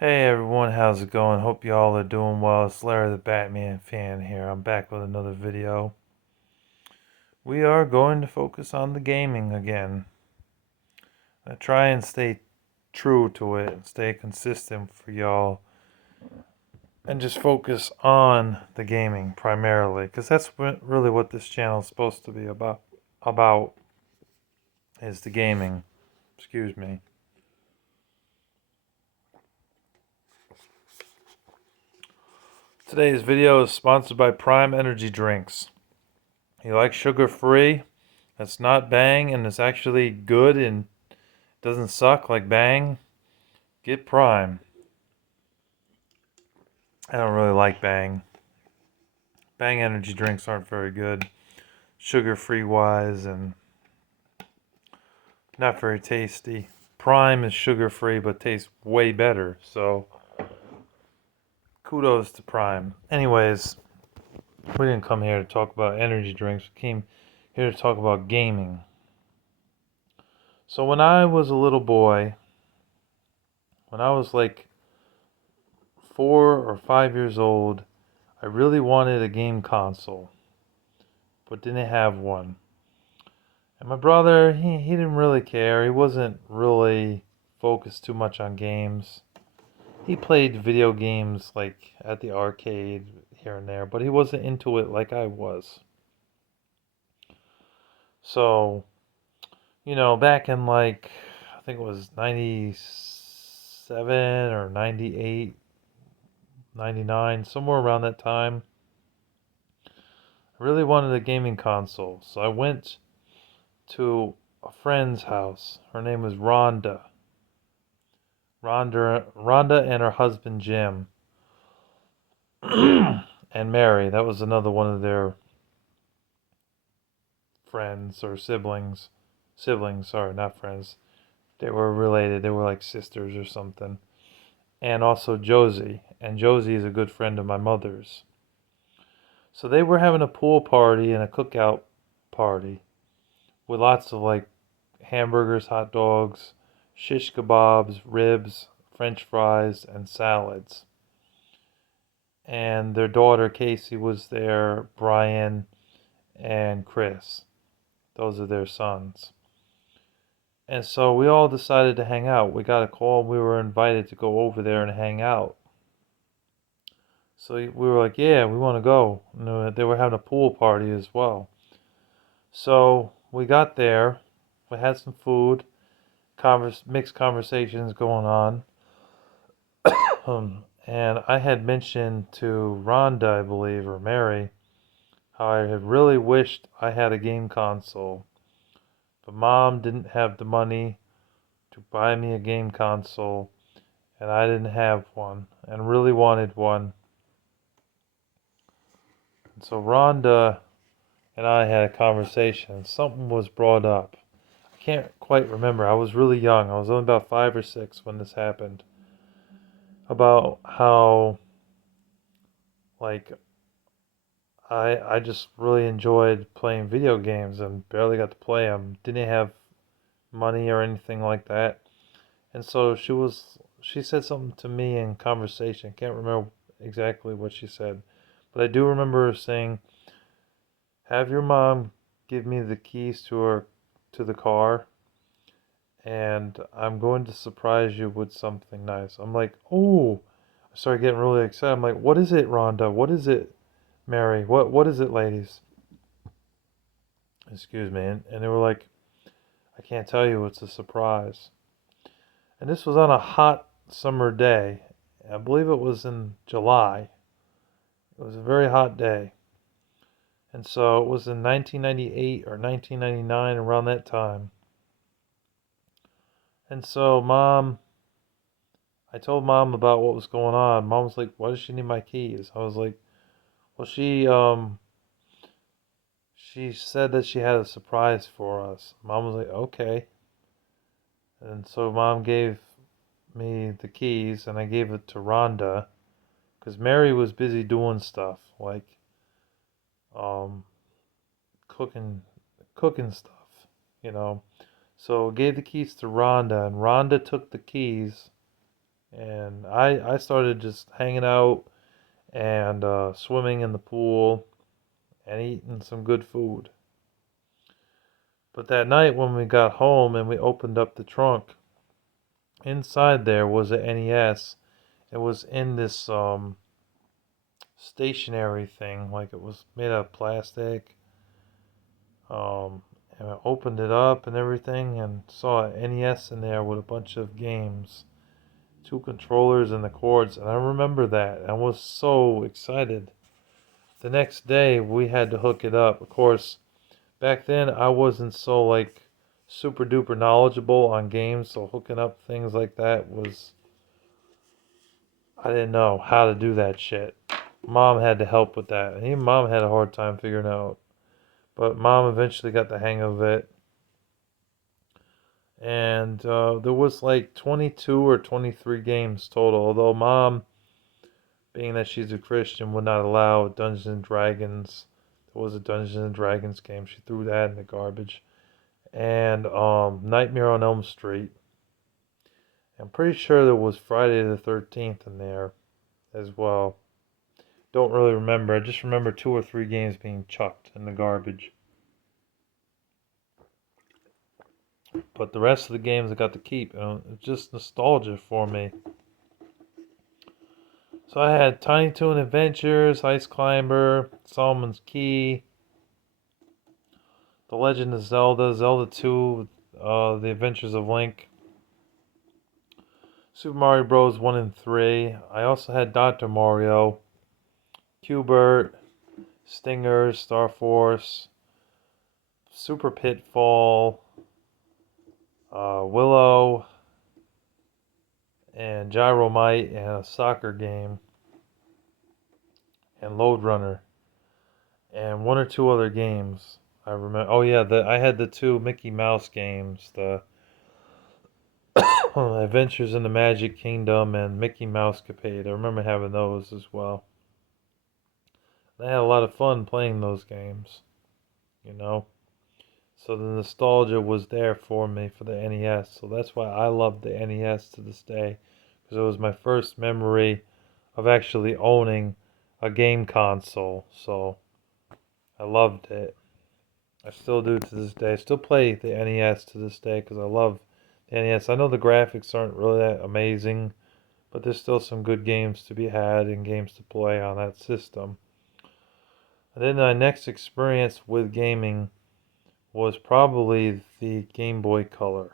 Hey everyone, how's it going? Hope you all are doing well. It's Larry the Batman fan here. I'm back with another video. We are going to focus on the gaming again. I try and stay true to it and stay consistent for y'all and just focus on the gaming primarily because that's really what this channel is supposed to be about is the gaming. Excuse me. Today's video is sponsored by Prime Energy Drinks. You like sugar free? That's not Bang and it's actually good and doesn't suck like Bang. Get Prime. I don't really like Bang. Bang energy drinks aren't very good, sugar free wise, and not very tasty. Prime is sugar free but tastes way better, so kudos to Prime. Anyways, we didn't come here to talk about energy drinks, we came here to talk about gaming. So when I was a little boy, when I was like 4 or 5 years old, I really wanted a game console, but didn't have one. And my brother, he didn't really care. He wasn't really focused too much on games. He played video games like at the arcade here and there, but he wasn't into it like I was. So, back in like, I think it was 97 or 98, 99, somewhere around that time, I really wanted a gaming console. So I went to a friend's house. Her name was Rhonda and her husband Jim, and Mary. That was another one of their friends or siblings. Siblings, sorry, not friends. They were related. They were like sisters or something. And also Josie. And Josie is a good friend of my mother's. So they were having a pool party and a cookout party with lots of like hamburgers, hot dogs, shish kebabs, ribs, French fries, and salads. And their daughter Casey was there, Brian and Chris. Those are their sons. And so we all decided to hang out. We got a call and we were invited to go over there and hang out. So we were like, yeah, we want to go. And they were having a pool party as well. So we got there. We had some food, mixed conversations going on. And I had mentioned to Rhonda, I believe, or Mary, how I had really wished I had a game console. But mom didn't have the money to buy me a game console, and I didn't have one, and really wanted one. And so Rhonda and I had a conversation. Something was brought up. I can't quite remember. I was really young. I was only about 5 or 6 when this happened. About how, like, I just really enjoyed playing video games and barely got to play them. Didn't have money or anything like that. And so she said something to me in conversation. Can't remember exactly what she said, but I do remember her saying, "Have your mom give me the keys to the car, and I'm going to surprise you with something nice." I'm like, "Oh!" I started getting really excited. I'm like, "What is it, Rhonda? What is it, Mary? What is it, ladies?" Excuse me. And they were like, "I can't tell you. It's a surprise." And this was on a hot summer day. I believe it was in July. It was a very hot day. And so it was in 1998 or 1999, around that time. And so I told mom about what was going on. Mom was like, "Why does she need my keys?" I was like, "Well, she said that she had a surprise for us." Mom was like, "Okay." And so mom gave me the keys and I gave it to Rhonda because Mary was busy doing stuff like um cooking cooking stuff, you know. So I gave the keys to Rhonda, and Rhonda took the keys And I started just hanging out and swimming in the pool and eating some good food. But that night when we got home and we opened up the trunk, inside there was a NES. It was in this stationary thing, like it was made out of plastic. Um, and I opened it up and everything and saw an NES in there with a bunch of games, two controllers and the cords. And I remember that. I was so excited. The next day we had to hook it up. Of course, back then I wasn't so like super duper knowledgeable on games, so hooking up things like that was, I didn't know how to do that shit. Mom had to help with that, and even mom had a hard time figuring out. But mom eventually got the hang of it, and there was like 22 or 23 games total. Although mom, being that she's a Christian, would not allow Dungeons and Dragons. There was a Dungeons and Dragons game. She threw that in the garbage. And Nightmare on Elm Street. I'm pretty sure there was Friday the 13th in there as well. Don't really remember. I just remember 2 or 3 games being chucked in the garbage. But the rest of the games I got to keep. It's just nostalgia for me. So I had Tiny Toon Adventures, Ice Climber, Solomon's Key, The Legend of Zelda, Zelda 2, The Adventures of Link, Super Mario Bros. 1 and 3. I also had Dr. Mario, Q*bert, Stingers, Star Force, Super Pitfall, Willow, and Gyromite, and a soccer game, and Lode Runner, and 1 or 2 other games. I remember. Oh yeah, I had the 2 Mickey Mouse games, the Adventures in the Magic Kingdom and Mickey Mouse Capade. I remember having those as well. I had a lot of fun playing those games, you know. So the nostalgia was there for me for the NES. So that's why I love the NES to this day, because it was my first memory of actually owning a game console. So I loved it. I still do to this day. I still play the NES to this day because I love the NES. I know the graphics aren't really that amazing, but there's still some good games to be had and games to play on that system. And then my next experience with gaming was probably the Game Boy Color.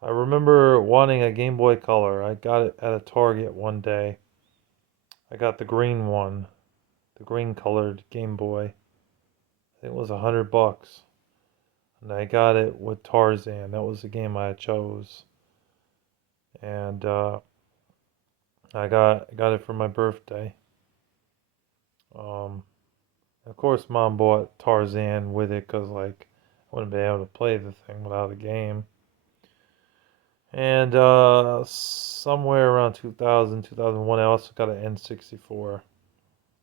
I remember wanting a Game Boy Color. I got it at a Target one day. I got the green one, the green colored Game Boy. I think it was $100. And I got it with Tarzan. That was the game I chose. And I got it for my birthday. Of course, mom bought Tarzan with it because like I wouldn't be able to play the thing without a game. And somewhere around 2000, 2001, I also got an N64.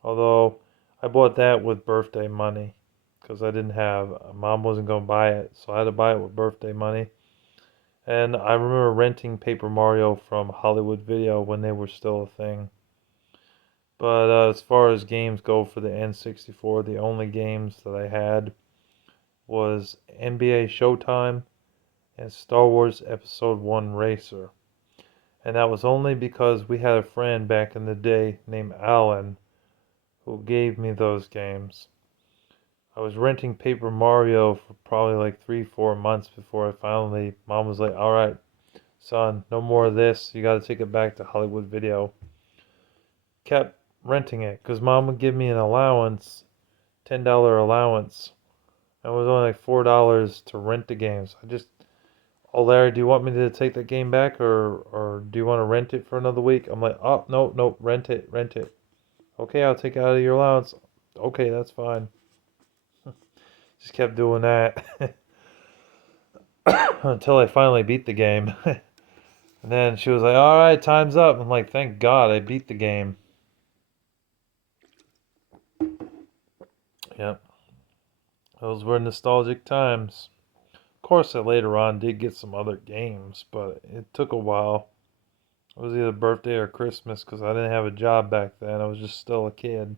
Although I bought that with birthday money because I didn't have, mom wasn't going to buy it, so I had to buy it with birthday money. And I remember renting Paper Mario from Hollywood Video when they were still a thing. But as far as games go for the N64, the only games that I had was NBA Showtime and Star Wars Episode 1 Racer. And that was only because we had a friend back in the day named Alan who gave me those games. I was renting Paper Mario for probably like 3-4 months before mom was like, alright, son, no more of this. You gotta take it back to Hollywood Video. Kept renting it because mom would give me an allowance, $10 allowance. It was only like $4 to rent the games. Oh Larry, do you want me to take the game back or do you want to rent it for another week? I'm like, oh no, rent it. Okay, I'll take it out of your allowance. Okay, that's fine. Just kept doing that until I finally beat the game. And then she was like, alright, time's up. I'm like, thank God I beat the game. Yep. Those were nostalgic times. Of course, I later on did get some other games, but it took a while. It was either birthday or Christmas because I didn't have a job back then. I was just still a kid.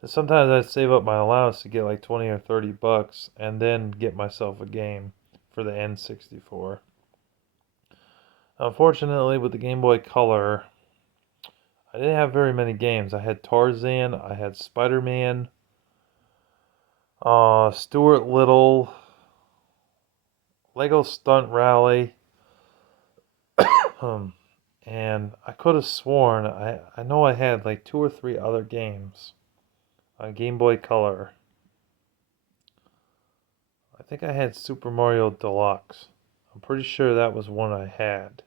And sometimes I'd save up my allowance to get like 20 or 30 bucks and then get myself a game for the N64. Unfortunately, with the Game Boy Color, I didn't have very many games. I had Tarzan, I had Spider-Man, Stuart Little, Lego Stunt Rally, and I could have sworn I know I had like 2 or 3 other games on Game Boy Color. I think I had Super Mario Deluxe. I'm pretty sure that was one I had.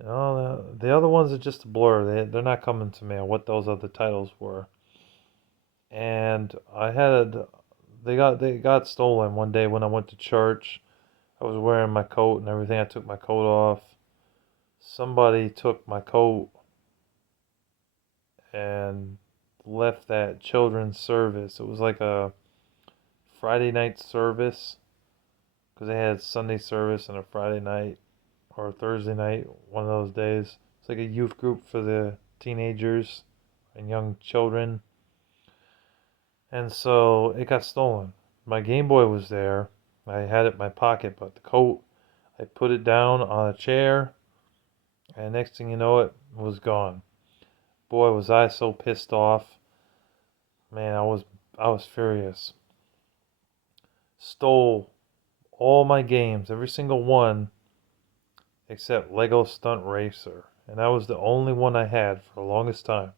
You know, the other ones are just a blur. They're not coming to me on what those other titles were. And they got stolen one day when I went to church. I was wearing my coat and everything. I took my coat off. Somebody took my coat and left that children's service. It was like a Friday night service because they had Sunday service and a Friday night or a Thursday night, one of those days. It's like a youth group for the teenagers and young children. And so it got stolen. My Game Boy was there. I had it in my pocket, but the coat, I put it down on a chair, and next thing you know, it was gone. Boy, was I so pissed off. Man, I was furious. Stole all my games, every single one, except Lego Stunt Racer. And that was the only one I had for the longest time.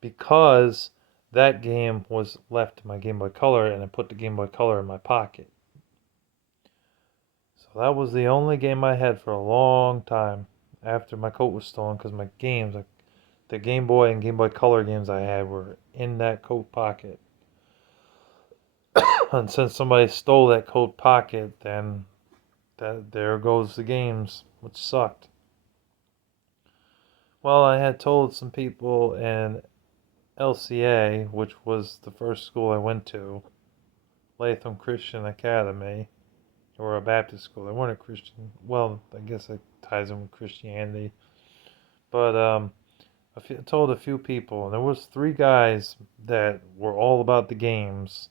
Because that game was left in my Game Boy Color, and I put the Game Boy Color in my pocket. So that was the only game I had for a long time after my coat was stolen, because my games, like the Game Boy and Game Boy Color games I had, were in that coat pocket. And since somebody stole that coat pocket, then there goes the games, which sucked. Well, I had told some people in LCA, which was the first school I went to, Latham Christian Academy, or a Baptist school. They weren't a Christian. Well, I guess it ties in with Christianity. But I told a few people, and there was 3 guys that were all about the games.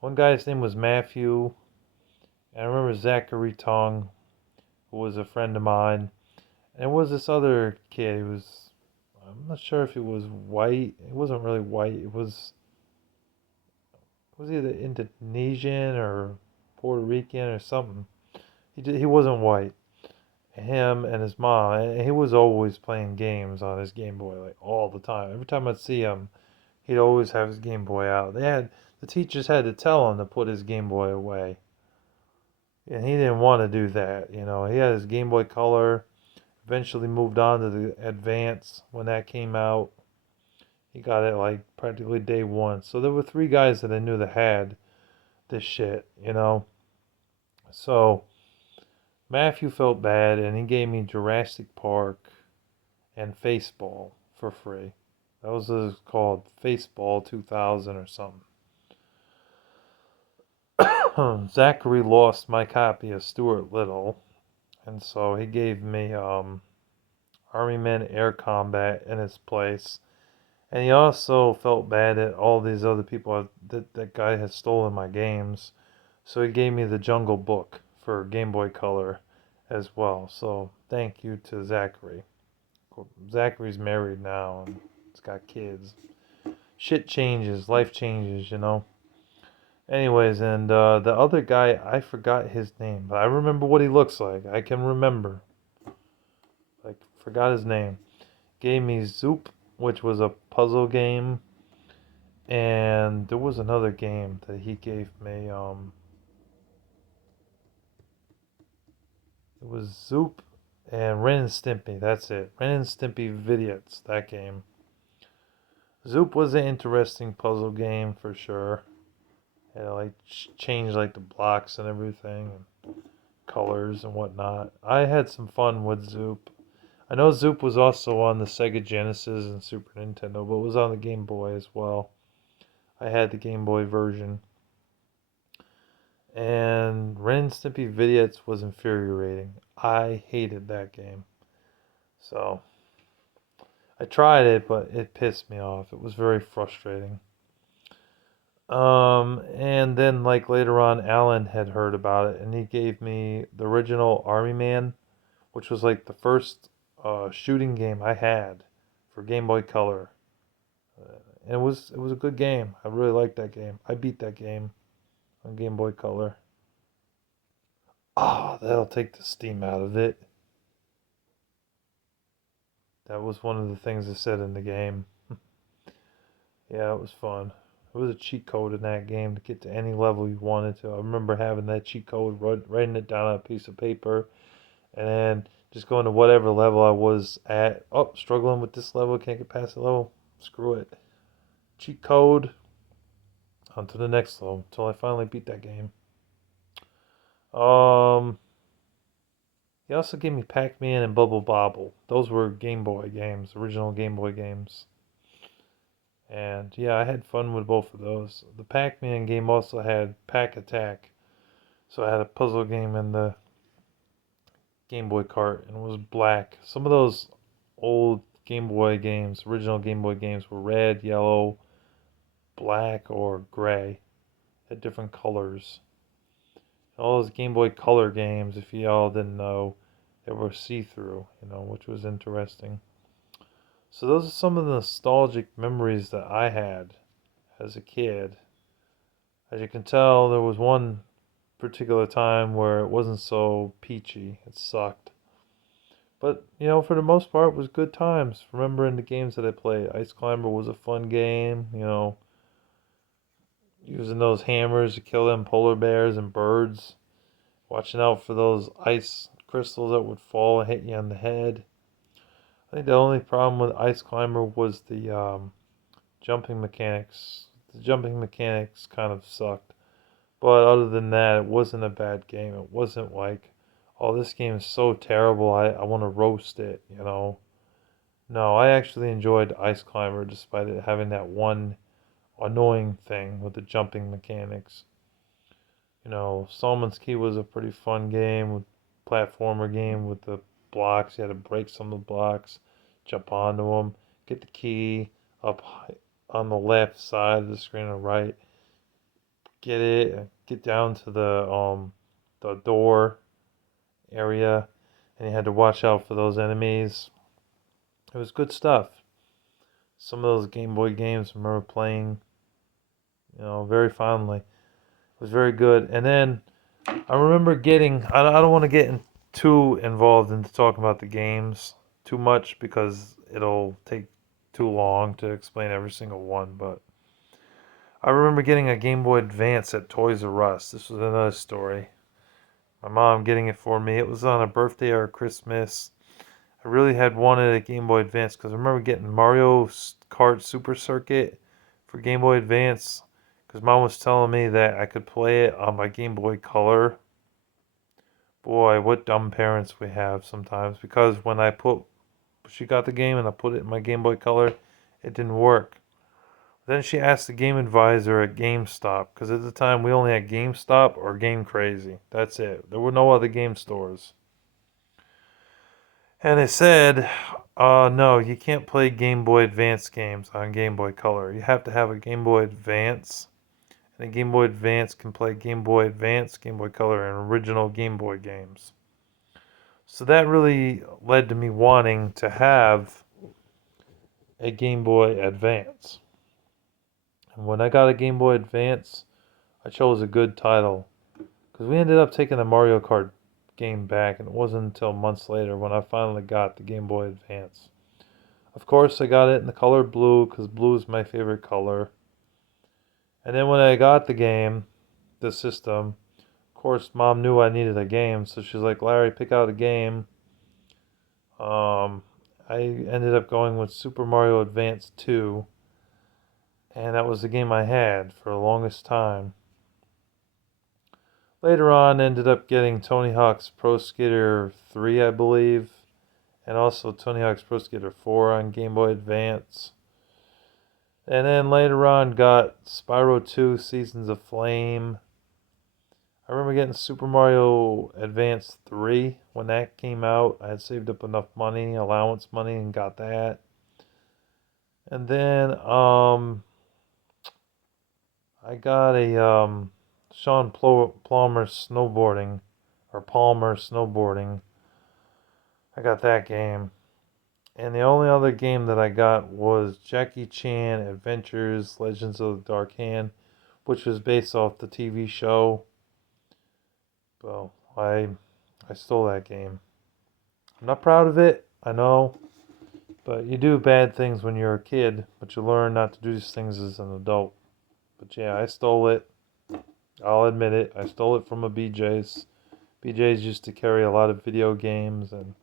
One guy's name was Matthew, and I remember Zachary Tong, who was a friend of mine. And it was this other kid. He was, I'm not sure if he was white. It wasn't really white. It was either Indonesian or Puerto Rican or something. He wasn't white. Him and his mom, and he was always playing games on his Game Boy, like all the time. Every time I'd see him, he'd always have his Game Boy out. The teachers had to tell him to put his Game Boy away, and he didn't want to do that. You know, he had his Game Boy Color. Eventually moved on to the Advance when that came out. He got it like practically day one. So there were 3 guys that I knew that had this shit, you know. So Matthew felt bad and he gave me Jurassic Park and Faceball for free. That was called Faceball 2000 or something. Zachary lost my copy of Stuart Little, and so he gave me Army Men Air Combat in its place. And he also felt bad that all these other people, that guy had stolen my games. So he gave me the Jungle Book for Game Boy Color as well. So thank you to Zachary. Zachary's married now and he's got kids. Shit changes, life changes, you know. Anyways, and the other guy, I forgot his name, but I remember what he looks like. I can remember. Like, forgot his name. Gave me Zoop, which was a puzzle game. And there was another game that he gave me. It was Zoop and Ren and Stimpy. That's it. Ren and Stimpy Vidiots. That game. Zoop was an interesting puzzle game for sure. It like changed like the blocks and everything, and colors and whatnot. I had some fun with Zoop. I know Zoop was also on the Sega Genesis and Super Nintendo, but it was on the Game Boy as well. I had the Game Boy version. And Ren and Stimpy Vidiots was infuriating. I hated that game. So I tried it, but it pissed me off. It was very frustrating. And then like later on, Alan had heard about it, and he gave me the original Army Man, which was like the first shooting game I had for Game Boy Color. And it was a good game. I really liked that game. I beat that game on Game Boy Color. Ah, that'll take the steam out of it. That was one of the things I said in the game. Yeah, it was fun. It was a cheat code in that game to get to any level you wanted to. I remember having that cheat code, writing it down on a piece of paper, and then just going to whatever level I was at. Oh, struggling with this level, can't get past the level. Screw it. Cheat code, on to the next level until I finally beat that game. Um, he also gave me Pac-Man and Bubble Bobble. Those were Game Boy games, original Game Boy games. And yeah, I had fun with both of those. The Pac-Man game also had Pac Attack. So I had a puzzle game in the Game Boy cart and it was black. Some of those old Game Boy games, original Game Boy games, were red, yellow, black, or gray. Had different colors. All those Game Boy Color games, if y'all didn't know, they were see-through, which was interesting. So those are some of the nostalgic memories that I had as a kid. As you can tell, there was one particular time where it wasn't so peachy. It sucked. But, for the most part, it was good times. Remembering the games that I played. Ice Climber was a fun game, using those hammers to kill them polar bears and birds. Watching out for those ice crystals that would fall and hit you on the head. I think the only problem with Ice Climber was the jumping mechanics. The jumping mechanics kind of sucked. But other than that, it wasn't a bad game. It wasn't like, oh, this game is so terrible, I want to roast it. No, I actually enjoyed Ice Climber despite it having that one annoying thing with the jumping mechanics. Solomon's Key was a pretty fun game, with platformer game with the blocks. You had to break some of the blocks, jump onto them, get the key up on the left side of the screen or right, get it, get down to the door area, and you had to watch out for those enemies. It was good stuff. Some of those Game Boy games I remember playing, very fondly. It was very good. And then I remember getting, I don't want to get too involved into talking about the games too much because it'll take too long to explain every single one, but I remember getting a Game Boy Advance at Toys R Us. This was another story. My mom getting it for me. It was on a birthday or a Christmas. I really had wanted a Game Boy Advance because I remember getting Mario Kart Super Circuit for Game Boy Advance because mom was telling me that I could play it on my Game Boy Color. Boy, what dumb parents we have sometimes, because when she got the game and I put it in my Game Boy Color, it didn't work. Then she asked the game advisor at GameStop, because at the time we only had GameStop or Game Crazy. That's it. There were no other game stores. And they said, no, you can't play Game Boy Advance games on Game Boy Color. You have to have a Game Boy Advance. And a Game Boy Advance can play Game Boy Advance, Game Boy Color, and original Game Boy games. So that really led to me wanting to have a Game Boy Advance. And when I got a Game Boy Advance, I chose a good title. Because we ended up taking the Mario Kart game back, and it wasn't until months later when I finally got the Game Boy Advance. Of course, I got it in the color blue, because blue is my favorite color. And then when I got the system, of course, Mom knew I needed a game, so she's like, Larry, pick out a game. I ended up going with Super Mario Advance 2, and that was the game I had for the longest time. Later on, ended up getting Tony Hawk's Pro Skater 3, I believe, and also Tony Hawk's Pro Skater 4 on Game Boy Advance. And then later on got Spyro 2 Seasons of Flame. I remember getting Super Mario Advance 3 when that came out. I had saved up enough money, allowance money, and got that. And then I got a Sean Palmer snowboarding, or Palmer snowboarding. I got that game. And the only other game that I got was Jackie Chan Adventures Legends of the Dark Hand, which was based off the TV show. Well, I stole that game. I'm not proud of it, I know, but you do bad things when you're a kid, but you learn not to do these things as an adult. But yeah, I stole it. I'll admit it. I stole it from a BJ's. BJ's used to carry a lot of video games, and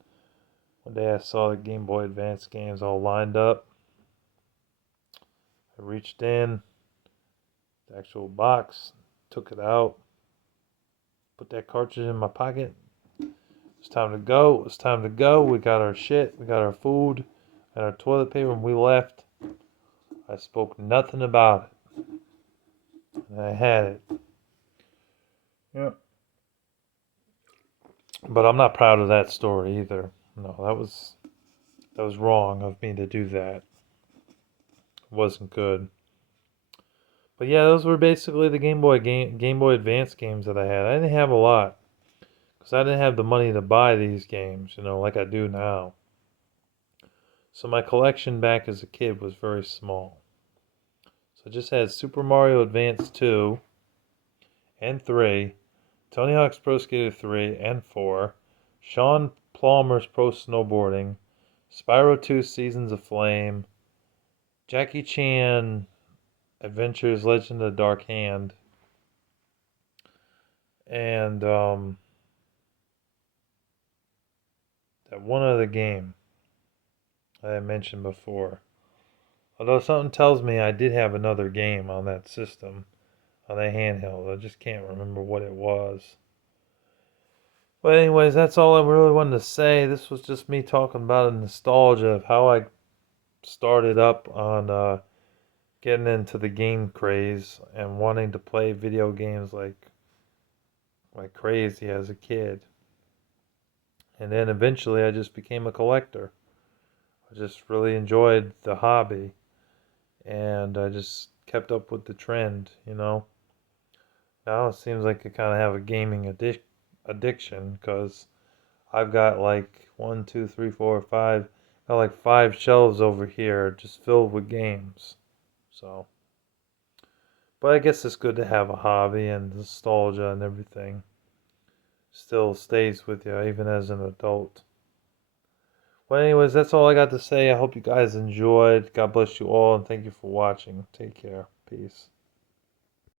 one day I saw the Game Boy Advance games all lined up. I reached in, the actual box, took it out, put that cartridge in my pocket. It's time to go. It was time to go. We got our shit. We got our food and our toilet paper, and we left. I spoke nothing about it. And I had it. Yeah. But I'm not proud of that story either. No, that was wrong of me to do that. It wasn't good. But yeah, those were basically the Game Boy Advance games that I had. I didn't have a lot because I didn't have the money to buy these games, like I do now. So my collection back as a kid was very small. So I just had Super Mario Advance 2 and 3, Tony Hawk's Pro Skater 3 and 4, Sean Palmer's Pro Snowboarding, Spyro 2 Seasons of Flame, Jackie Chan Adventures Legend of the Dark Hand, and that one other game I mentioned before. Although something tells me I did have another game on that system, on that handheld. I just can't remember what it was. But anyways, that's all I really wanted to say. This was just me talking about a nostalgia of how I started up on getting into the game craze and wanting to play video games like crazy as a kid. And then eventually I just became a collector. I just really enjoyed the hobby, and I just kept up with the trend. Now it seems like I kind of have a gaming addiction because I've got like one, two, three, four, five, got like 5 shelves over here just filled with games. So, but I guess it's good to have a hobby, and nostalgia and everything still stays with you even as an adult. Well, anyways, that's all I got to say. I hope you guys enjoyed. God bless you all, and thank you for watching. Take care. Peace.